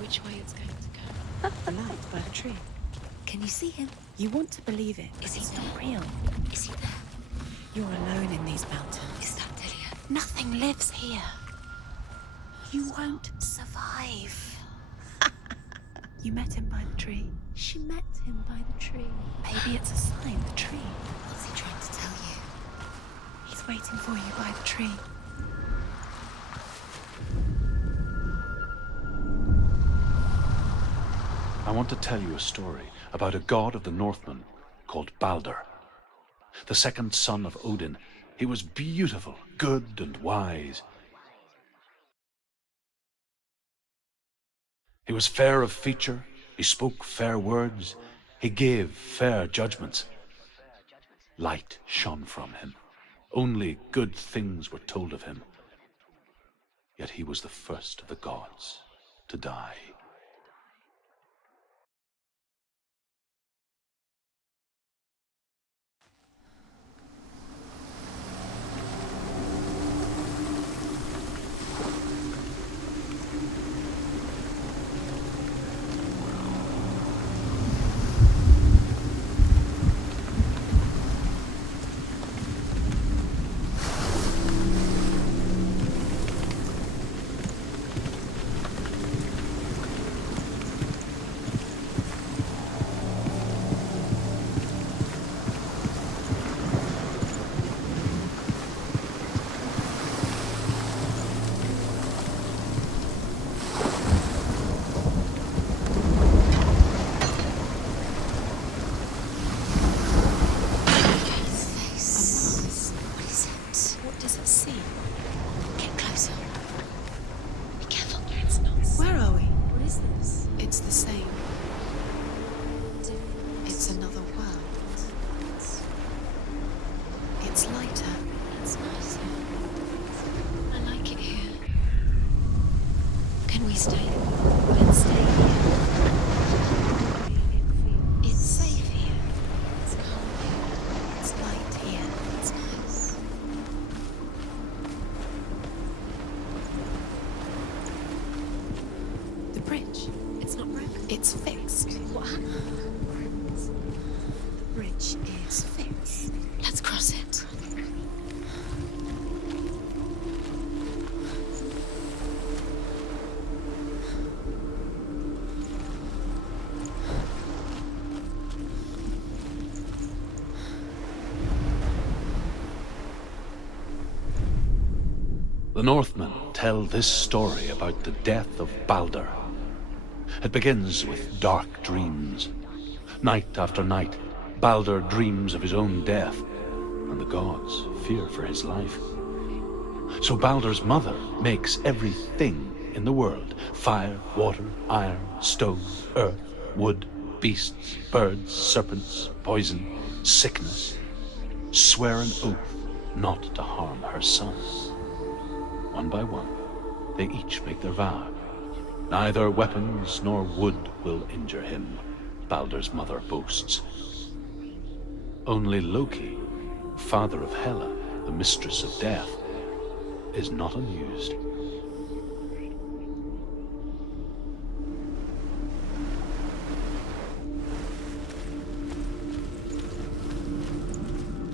which way it's going to go. The light by the tree. Can you see him? You want to believe it, Is but he it's not there? real. Is he there? You're alone in these mountains. Is that Delia? Nothing lives here. You won't survive. You met him by the tree. She met him by the tree. Maybe it's a sign, the tree. What's he trying to tell you? He's waiting for you by the tree. I want to tell you a story about a god of the Northmen called Balder. The second son of Odin, he was beautiful, good and wise. He was fair of feature, he spoke fair words, he gave fair judgments. Light shone from him. Only good things were told of him. Yet he was the first of the gods to die. It's fixed. What happened? The bridge is fixed. Let's cross it. The Northmen tell this story about the death of Balder. It begins with dark dreams. Night after night, Balder dreams of his own death, and the gods fear for his life. So Balder's mother makes everything in the world: fire, water, iron, stone, earth, wood, beasts, birds, serpents, poison, sickness, swear an oath not to harm her son. One by one, they each make their vow. Neither weapons nor wood will injure him, Balder's mother boasts. Only Loki, father of Hela, the mistress of death, is not amused.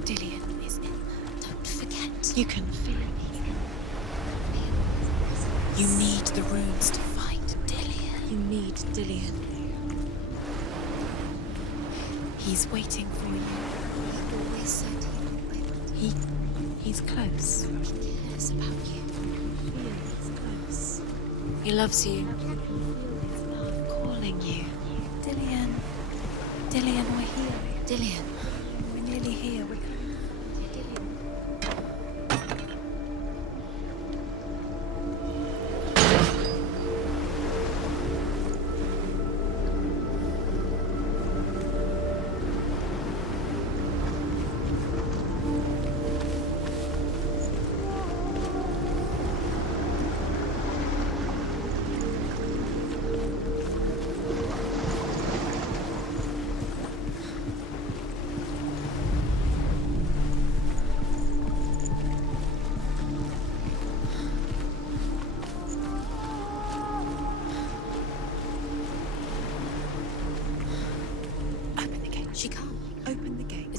Dillion is in there. Don't forget. You can feel it. You need the runes to fight Dillion. You need Dillion. He's waiting for you. He always said He's close. he cares about you. He's close. He loves you. I'm calling you. Dillion. Dillion, we're here. Dillion. We're nearly here. We're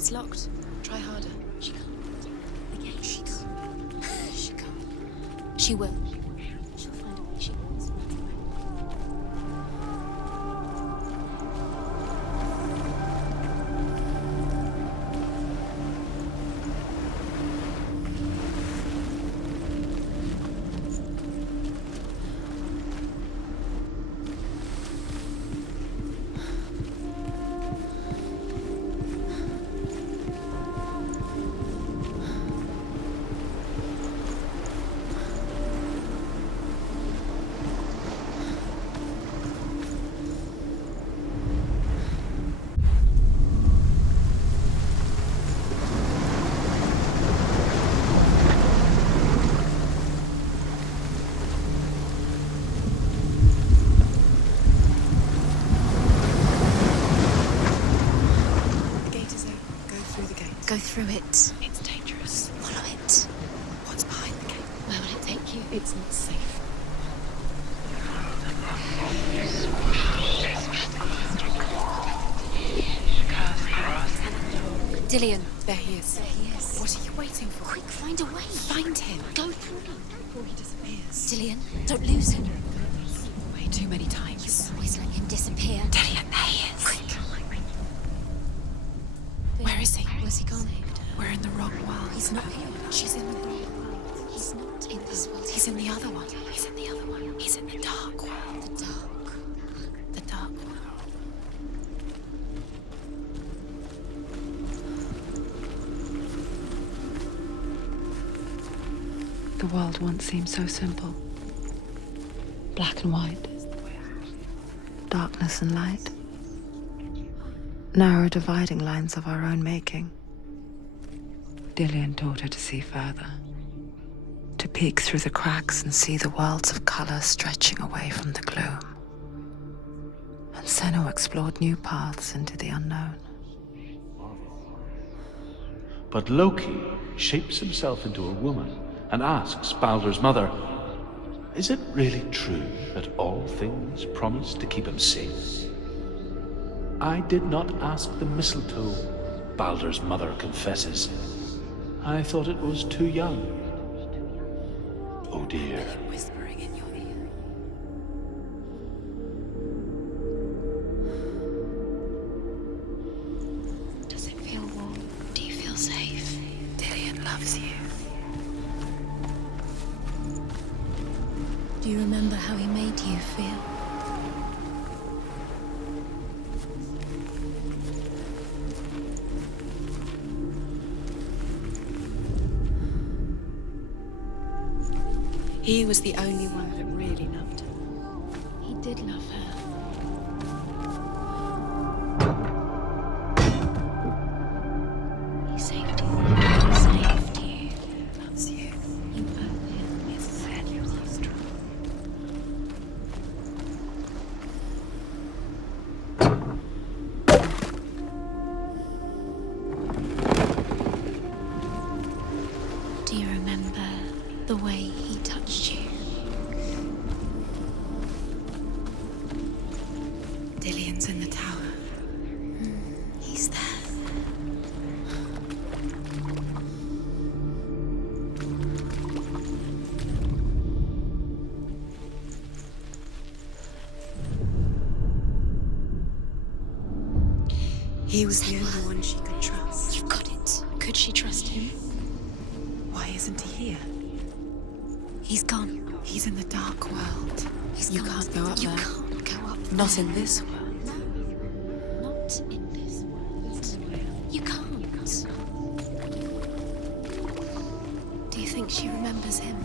It's locked. Try harder. She can't. The gate. She can't. She can't. She will. She'll find a way. She wants. Go through it. It's dangerous. Follow it. What's behind the gate? Where will it take you? It's not safe. Dillion. There he is. There he is. What are you waiting for? Quick, find a way. Find him. Go through him. Before he disappears. Dillion, don't lose him. Way too many times. Always let him disappear. Dillion, there he is. Quick. Where is he? Where's he gone? We're in the wrong world. He's not here. She's in the wrong world. He's not in this world. He's in the other one. He's in the other one. He's in the dark world. The dark. The dark world. The world once seemed so simple. Black and white. Darkness and light. Narrow dividing lines of our own making. Dillion taught her to see further. To peek through the cracks and see the worlds of color stretching away from the gloom. And Senua explored new paths into the unknown. But Loki shapes himself into a woman and asks Baldur's mother, is it really true that all things promise to keep him safe? I did not ask the mistletoe, Baldur's mother confesses. I thought it was too young. Oh dear. Whispering in your ear. Does it feel warm? Do you feel safe? Dillion loves you. Do you remember how he made you feel? He was the only one that really loved her. He did love her. He saved you. He saved you. Loves you. You earned him. He said you are strong. Do you remember the way he touched you? Dillion's in the tower. He's there. He was the only one she could trust. You've got it. Could she trust him? Why isn't he here? He's gone. He's in the dark world. You gone. can't go up You there. can't go up Not there. in this world. No. Not in this world. You can't. Do you think she remembers him?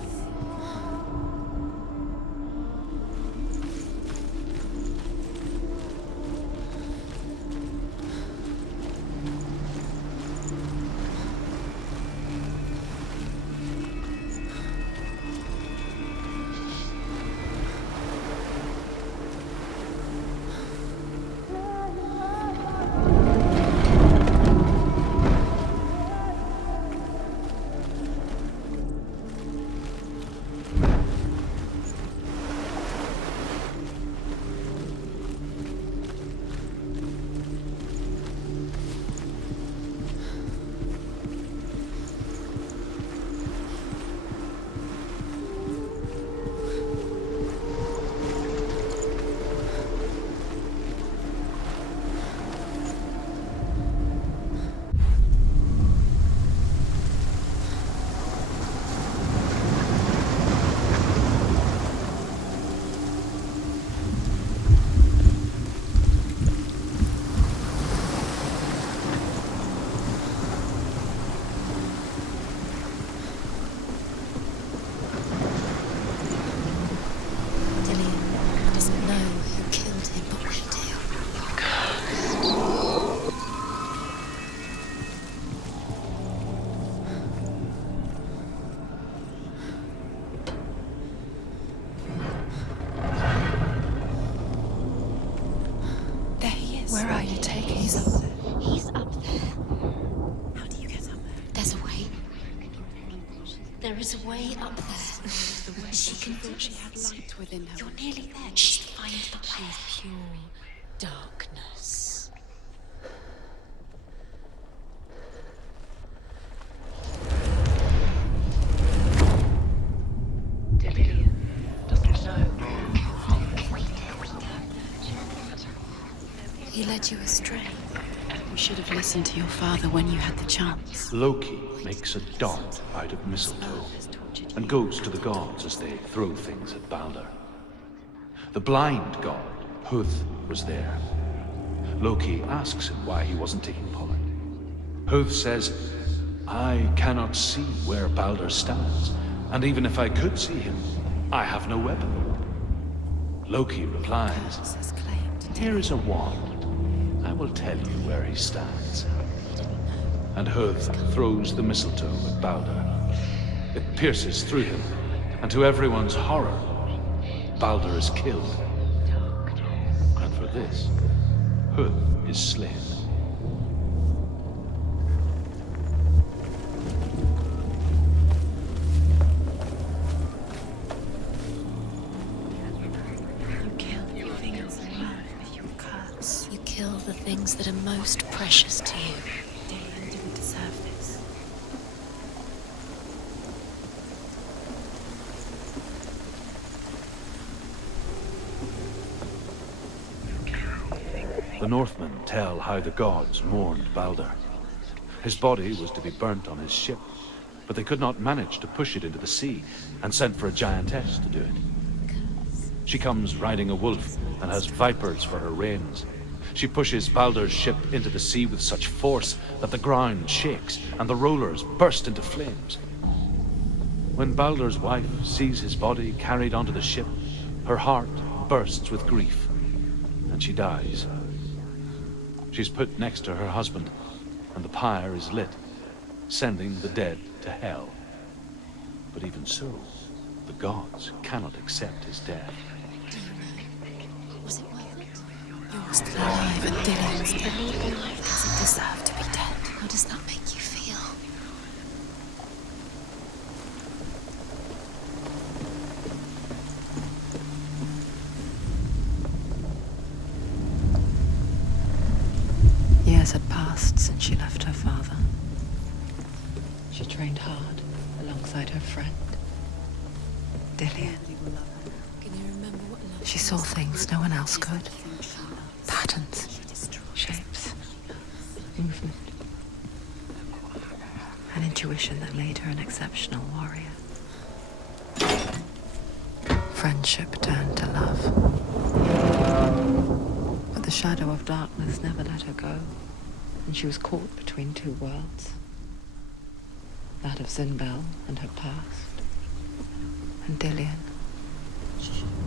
There is a way up there. She can thought she had light within her. You're nearly there. Just find the way. She's pure darkness. Dillian doesn't know. He led you astray. You should have listened to your father when you had the chance. Loki makes a dart out of mistletoe and goes to the gods as they throw things at Balder. The blind god, Huth, was there. Loki asks him why he wasn't taking part. Huth says, I cannot see where Balder stands, and even if I could see him, I have no weapon. Loki replies, here is a wand. I will tell you where he stands. And Huth throws the mistletoe at Balder. It pierces through him, and to everyone's horror, Balder is killed. And for this, Huth is slain. You kill the things that love with your curse. You kill the things that are most precious to you. Dillian didn't deserve this. The Northmen tell how the gods mourned Balder. His body was to be burnt on his ship, but they could not manage to push it into the sea, and sent for a giantess to do it. She comes riding a wolf and has vipers for her reins. She pushes Balder's ship into the sea with such force that the ground shakes and the rollers burst into flames. When Balder's wife sees his body carried onto the ship, her heart bursts with grief, and she dies. She's put next to her husband, and the pyre is lit, sending the dead to hell. But even so, the gods cannot accept his death. Was it worth it? You're still alive and Dillian's dead. Does it deserve to be dead? How does that make you feel? Years had passed since she left her father. She trained hard alongside her friend, Dillian. Can you remember what love She saw things no one else could. Patterns, shapes, movement. An intuition that made her an exceptional warrior. Friendship turned to love. But the shadow of darkness never let her go, and she was caught between two worlds. That of Zinbel and her past, and Dillian,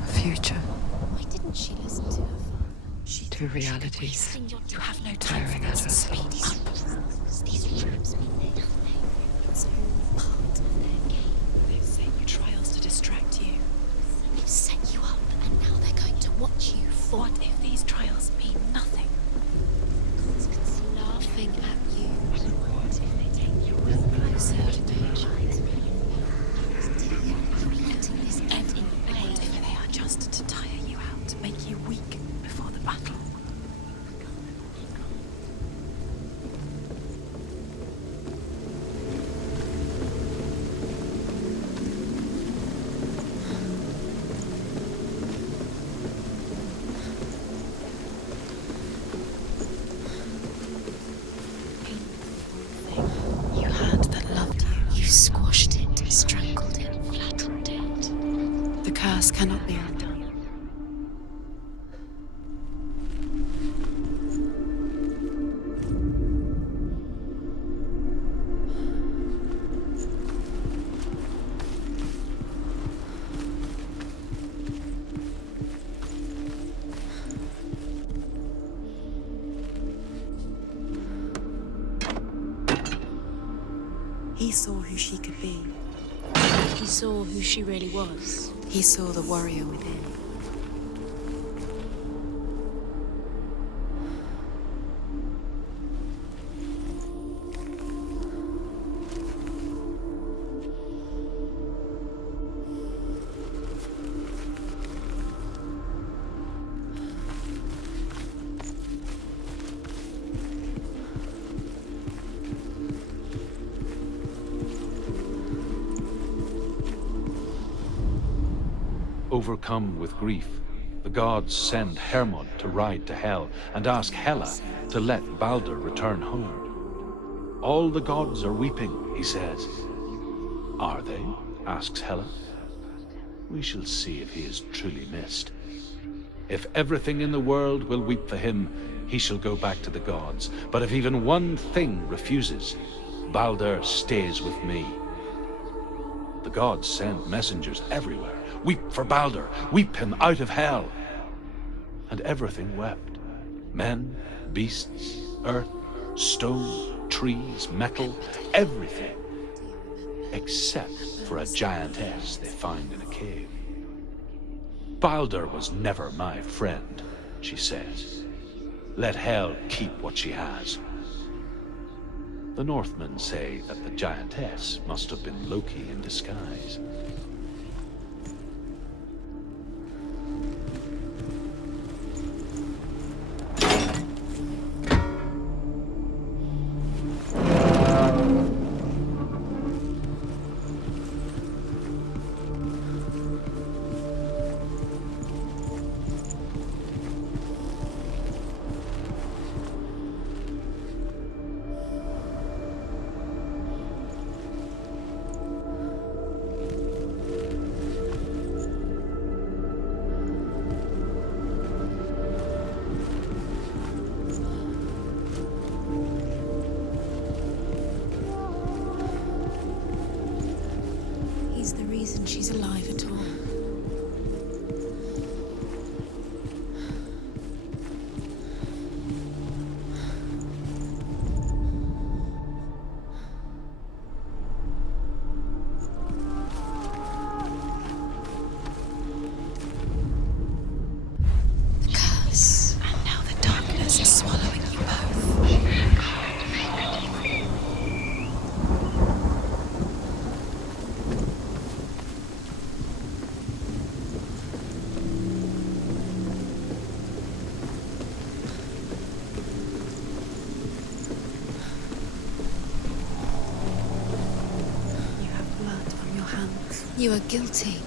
her future. Why didn't she listen to her father? Two realities You have no time tearing for at this. her soul. These rooms mean nothing. It's all part of their game. They've set you trials to distract you. They've set you up, and now they're going to watch you for. What if these trials mean nothing? Gods can see laughing at you. What if they take you closer to the light? Letting this end in way. What if they are just to tire you out, to make you weak before the battle? You had that loved you. You squashed it, strangled it, flattened it. The curse cannot be undone. He saw who she could be. He saw who she really was. He saw the warrior within. Overcome with grief, the gods send Hermod to ride to Hell and ask Hela to let Balder return home. All the gods are weeping, he says. Are they? Asks Hela. We shall see if he is truly missed. If everything in the world will weep for him, he shall go back to the gods. But if even one thing refuses, Balder stays with me. The gods send messengers everywhere. Weep for Balder, weep him out of Hell. And everything wept. Men, beasts, earth, stone, trees, metal, everything. Except for a giantess they find in a cave. Balder was never my friend, she says. Let Hel keep what she has. The Northmen say that the giantess must have been Loki in disguise. He's the reason she's alive at all. The curse, and now the darkness is swallowing you both. You have blood on your hands. You are guilty.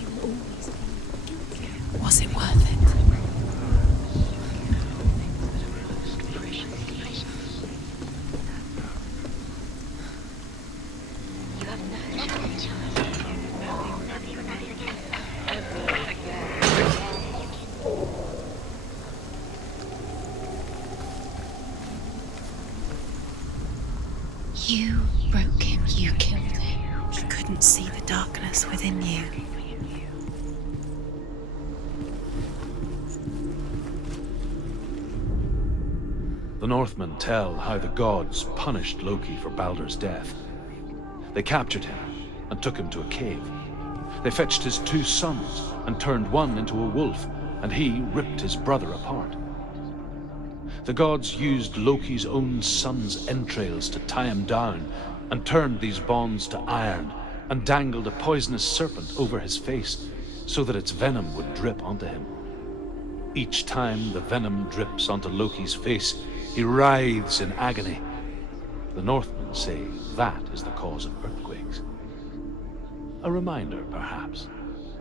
You will always be guilty. Was it worth it? You broke him, you killed him. He couldn't see the darkness within you. The Northmen tell how the gods punished Loki for Balder's death. They captured him and took him to a cave. They fetched his 2 sons and turned one into a wolf, and he ripped his brother apart. The gods used Loki's own son's entrails to tie him down and turned these bonds to iron and dangled a poisonous serpent over his face so that its venom would drip onto him. Each time the venom drips onto Loki's face, he writhes in agony. The Northmen say that is the cause of earthquakes. A reminder, perhaps,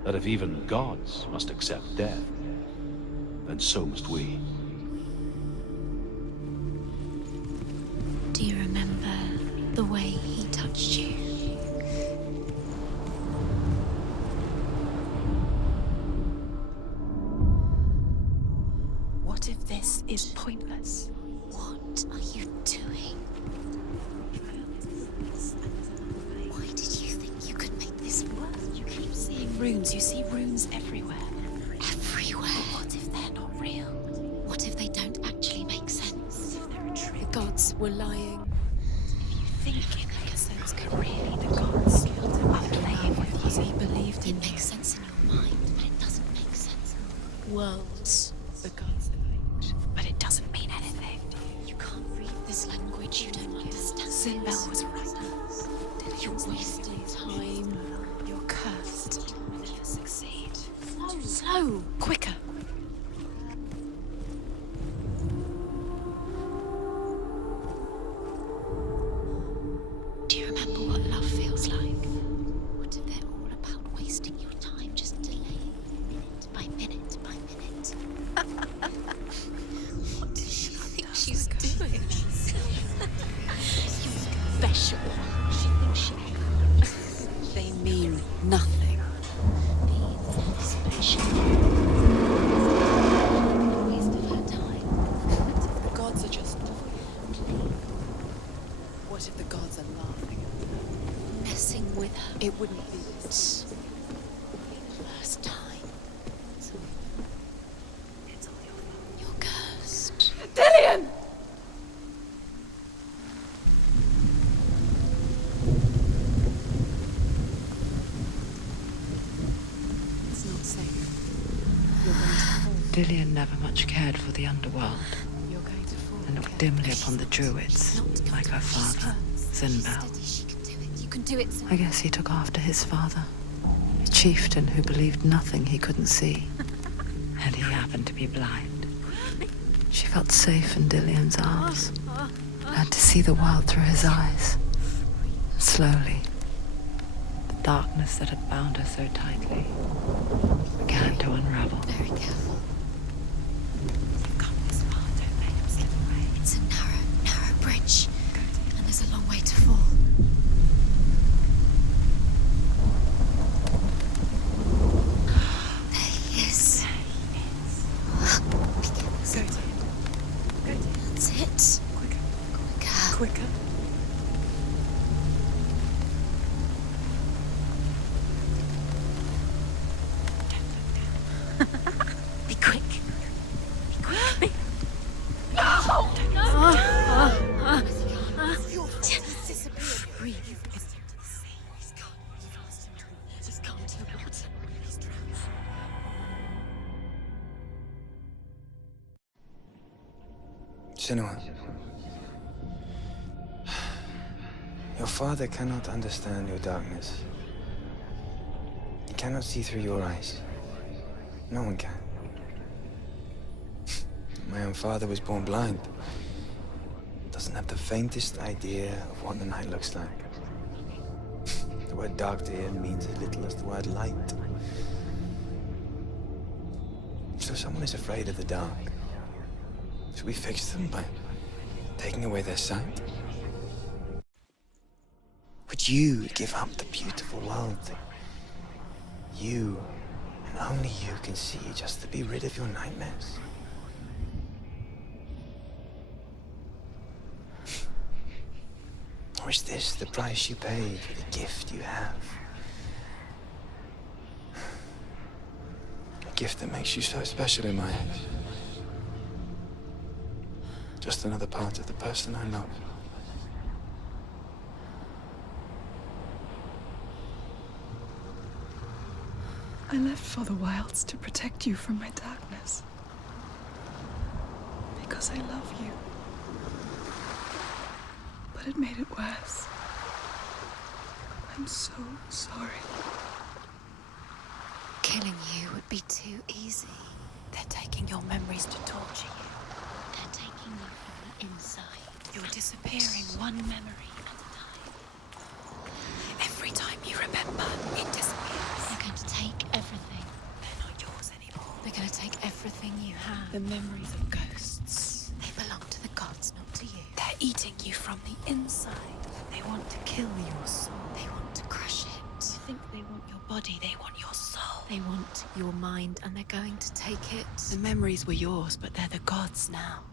that if even gods must accept death, then so must we. Do you remember the way he touched you? What if this is pointless? What are you doing? Why did you think you could make this work? You keep seeing runes. You see runes everywhere. Everywhere. What if they're not real? What if they don't actually make sense? If they're a trick? The gods were lying. If you think it makes sense, could really the gods are playing with you? He believed It in makes sense in your mind, but it doesn't make sense. Worlds. the gods, but it doesn't mean anything. You can't read this language. You don't understand. Sinbel was right. You're wasting time. You're cursed. You'll never succeed. Slow, quicker. Do you remember what love feels like? What if they're all about wasting your time just delaying First time. You're cursed. Dillian! It's not safe. You're going to fall. Dillian never much cared for the underworld You're going to fall. and looked dimly upon the druids, like her father, Zinbel. She can do it. You can do it. I guess he took after his father, a chieftain who believed nothing he couldn't see. And he happened to be blind. She felt safe in Dillian's arms, learned to see the world through his eyes. And slowly, the darkness that had bound her so tightly began to unravel. Very careful. They've come this far, don't let him slip away. It's a narrow bridge. And there's a long way to fall. There he is. Be careful. Go to him. That's it. Quicker. Quicker. Be quick. Be quick. Breathe. Just come to the water. Senua, your father cannot understand your darkness. He cannot see through your eyes. No one can. My own father was born blind. Doesn't have the faintest idea of what the night looks like. The word dark to him means as little as the word light. So if someone is afraid of the dark, should we fix them by taking away their sight? Would you give up the beautiful world that you and only you can see just to be rid of your nightmares? Or is this the price you pay for the gift you have? A gift that makes you so special in my eyes. Just another part of the person I love. I left for the wilds to protect you from my darkness. Because I love you. But it made it worse. I'm so sorry. Killing you would be too easy. They're taking your memories to torture you. They're taking you from the inside. You're disappearing one memory at a time. Every time you remember, it disappears. They're going to take everything. They're not yours anymore. They're going to take everything you have. The memories of ghosts. They belong to the gods, not to you. They're eating you from the inside. They want to kill your soul. They want to crush it. You think they want your body, they want your soul. They want your mind, and they're going to take it. The memories were yours, but they're the gods now.